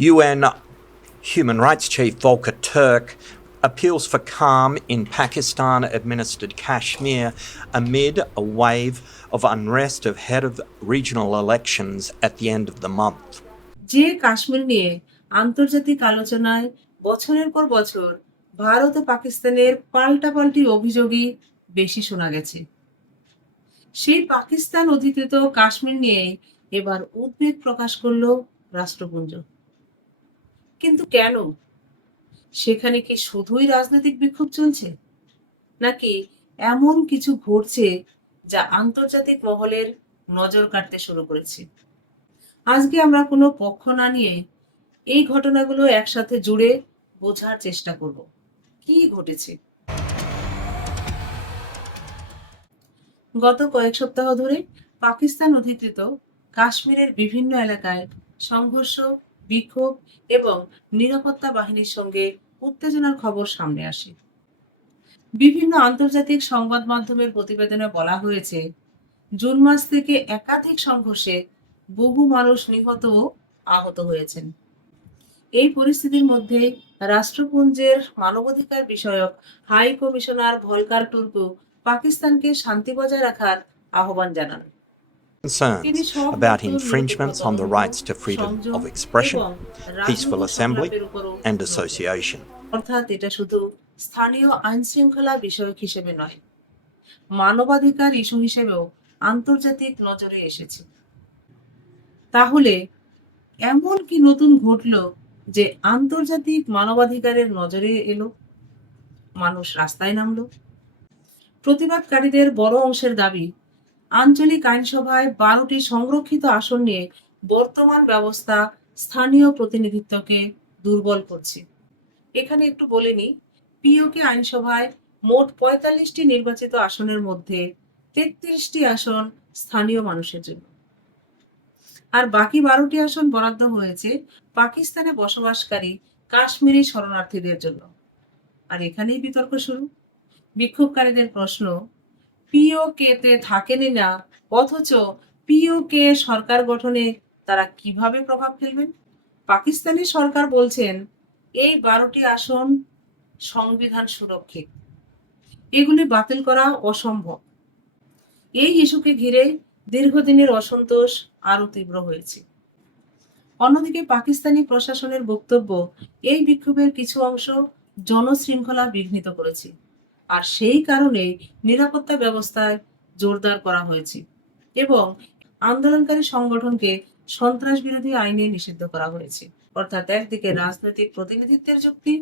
UN Human Rights Chief Volker Turk appeals for calm in Pakistan-administered Kashmir amid a wave of unrest ahead of regional elections at the end of the month. যে কাশ্মীর নিয়ে আন্তর্জাতিক আলোচনায় বছরের পর বছর ভারত ও পাকিস্তানের পাল্টাপাল্টি অভিযোগই বেশি শোনা গেছে, সেই পাকিস্তান অধিকৃত কাশ্মীর নিয়ে এবার উদ্বেগ প্রকাশ করল রাষ্ট্রপুঞ্জ। কিন্তু কেন? সেখানে কি শুধুই রাজনৈতিক বিক্ষোভ চলছে, নাকি এমন কিছু ঘটছে যা আন্তর্জাতিক মহলের নজর কাটতে শুরু করেছে? আজকে আমরা কোনো পক্ষ না নিয়ে এই ঘটনাগুলো একসাথে জুড়ে বোঝার চেষ্টা করব কি ঘটেছে। গত কয়েক সপ্তাহ ধরে পাকিস্তান অধিকৃত কাশ্মীরের বিভিন্ন এলাকায় সংঘর্ষ, বিক্ষোভ এবং নিরাপত্তা বাহিনীর সঙ্গে উত্তেজনার খবর সামনে আসে। বিভিন্ন আন্তর্জাতিক সংবাদ মাধ্যমের প্রতিবেদনে বলা হয়েছে, জুন মাস থেকে একাধিক সংঘর্ষে বহু মানুষ নিহত ও আহত হয়েছেন। এই পরিস্থিতির মধ্যে রাষ্ট্রপুঞ্জের মানবাধিকার বিষয়ক হাই কমিশনার ভলকার টুর্কু পাকিস্তানকে শান্তি বজায় রাখার আহ্বান জানান। তিনি Concerns about infringements on the rights to freedom of expression, peaceful assembly and association. অর্থাৎ এটা শুধু স্থানীয় আইন শৃঙ্খলা বিষয়ক হিসেবে নয়, মানবাধিকার ইস্যু হিসেবেও আন্তর্জাতিক নজরে এসেছে। তাহলে এমন কি নতুন ঘটলো যে আন্তর্জাতিক মানবাধিকারের নজরে এলো? মানুষ রাস্তায় নামলো। প্রতিবাদকারীদের বড় অংশের দাবি, আঞ্চলিক আইনসভায় 12টি সংরক্ষিত আসন নিয়ে বর্তমান ব্যবস্থা স্থানীয় প্রতিনিধিত্বকে দুর্বল করছে। এখানে একটু বলে নিই, পিওকে আইনসভায় মোট 45টি নির্বাচিত আসনের মধ্যে 33টি আসন স্থানীয় মানুষের জন্য, আর বাকি 12টি আসন বরাদ্দ হয়েছে পাকিস্তানে বসবাসকারী কাশ্মীরি শরণার্থীদের জন্য। আর এখানেই বিতর্ক শুরু। বিক্ষোভকারীদের প্রশ্ন, পিওকে তে থাকেনই না, অথচ পিওকে সরকার গঠনে তারা কিভাবে প্রভাব ফেলবেন? পাকিস্তানি সরকার বলছেন এই 12টি আসন সংবিধান সুরক্ষিত, এগুলি বাতিল করা অসম্ভব। এই ইস্যুকে ঘিরে দীর্ঘদিনের অসন্তোষ আরো তীব্র হয়েছে। অন্যদিকে পাকিস্তানি প্রশাসনের বক্তব্য, এই বিক্ষোভের কিছু অংশ জনশৃঙ্খলা বিঘ্নিত করেছে, আর সেই কারণে নিরাপত্তা ব্যবস্থায় জোরদার করা হয়েছে এবং আন্দোলনকারী সংগঠনকে সন্ত্রাস বিরোধী আইনে নিষিদ্ধ করা হয়েছে। অর্থাৎ একদিকে রাজনৈতিক প্রতিনিধিত্বের যুক্তি,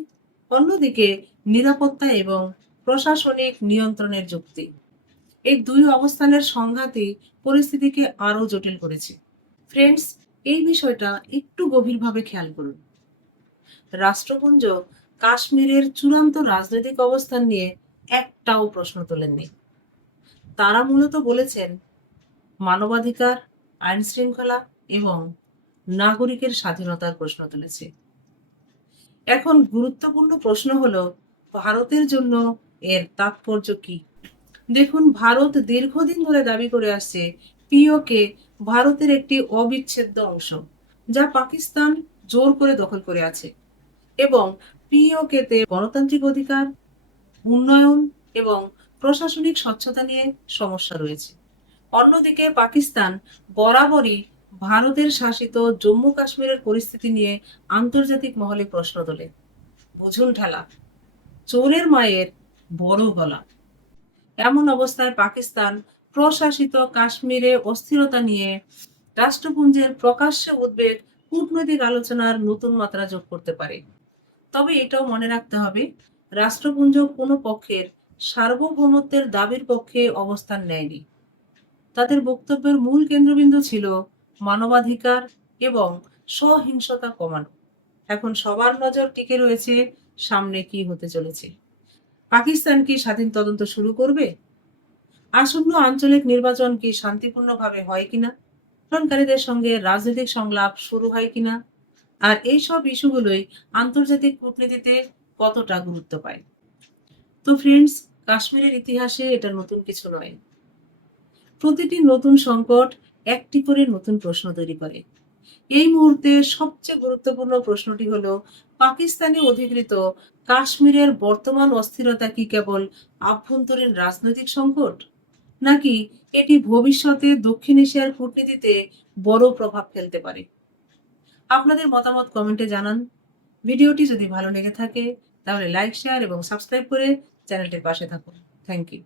অন্যদিকে নিরাপত্তা এবং প্রশাসনিক নিয়ন্ত্রণের যুক্তি। এই দুই অবস্থানের সংঘাতই পরিস্থিতিকে আরো জটিল করেছে। ফ্রেন্ডস, এই বিষয়টা একটু গভীরভাবে খেয়াল করুন। রাষ্ট্রপুঞ্জ কাশ্মীরের চূড়ান্ত রাজনৈতিক অবস্থান নিয়ে একটাও প্রশ্ন তোলেননি। তারা মূলত বলেছেন মানবাধিকার, আইন শৃঙ্খলা এবং নাগরিকের স্বাধীনতার প্রশ্ন তুলেছে। এখন গুরুত্বপূর্ণ প্রশ্ন হলো, ভারতের জন্য এর তাৎপর্য কি? দেখুন, ভারত দীর্ঘদিন ধরে দাবি করে আসছে পিওকে ভারতের একটি অবিচ্ছেদ্য অংশ, যা পাকিস্তান জোর করে দখল করে আছে, এবং পিওকে তে গণতান্ত্রিক অধিকার, উন্নয়ন এবং প্রশাসনিক স্বচ্ছতা নিয়ে সমস্যা রয়েছে। অন্যদিকে পাকিস্তান বরাবরই ভারতের শাসিত জম্মু কাশ্মীরের পরিস্থিতি নিয়ে আন্তর্জাতিক মহলে প্রশ্ন তোলে। বুঝুন ঠেলা, চোরের মায়ের বড় গলা। এমন অবস্থায় পাকিস্তান প্রশাসিত কাশ্মীরে অস্থিরতা নিয়ে রাষ্ট্রপুঞ্জের প্রকাশ্যে উদ্বেগ কূটনৈতিক আলোচনার নতুন মাত্রা যোগ করতে পারে। তবে এটাও মনে রাখতে হবে, রাষ্ট্রপুঞ্জ কোনো পক্ষের সার্বভৌমত্বের দাবির পক্ষে অবস্থান নেয়নি। তাদের বক্তব্যের মূল কেন্দ্রবিন্দু ছিল মানবাধিকার এবং সহিংসতা কমানো। এখন সবার নজর টিকে রয়েছে সামনে কি হতে চলেছে। পাকিস্তান কি স্বাধীন তদন্ত শুরু করবে? আসন্ন আঞ্চলিক নির্বাচন কি শান্তিপূর্ণভাবে হয় কিনা? আন্দোলনকারীদের সঙ্গে রাজনৈতিক সংলাপ শুরু হয় কিনা? আর এইসব ইস্যুগুলোই আন্তর্জাতিক কূটনীতিতে কতটা গুরুত্ব পায়। তো ফ্রেন্ডস, কাশ্মীরের ইতিহাসে এটা নতুন কিছু নয়। প্রতিটি নতুন সংকট একটি করে নতুন প্রশ্ন তৈরি করে। এই মুহূর্তে সবচেয়ে গুরুত্বপূর্ণ প্রশ্নটি হলো, পাকিস্তানি অধিকৃত কাশ্মীরের বর্তমান অস্থিরতা কি কেবল আভ্যন্তরীণ রাজনৈতিক সংকট, নাকি এটি ভবিষ্যতে দক্ষিণ এশিয়ার কূটনীতিতে বড় প্রভাব ফেলতে পারে? আপনাদের মতামত কমেন্টে জানান। ভিডিওটি যদি ভালো লেগে থাকে তাহলে লাইক, শেয়ার এবং সাবস্ক্রাইব করে চ্যানেলটির পাশে থাকুন। Thank you.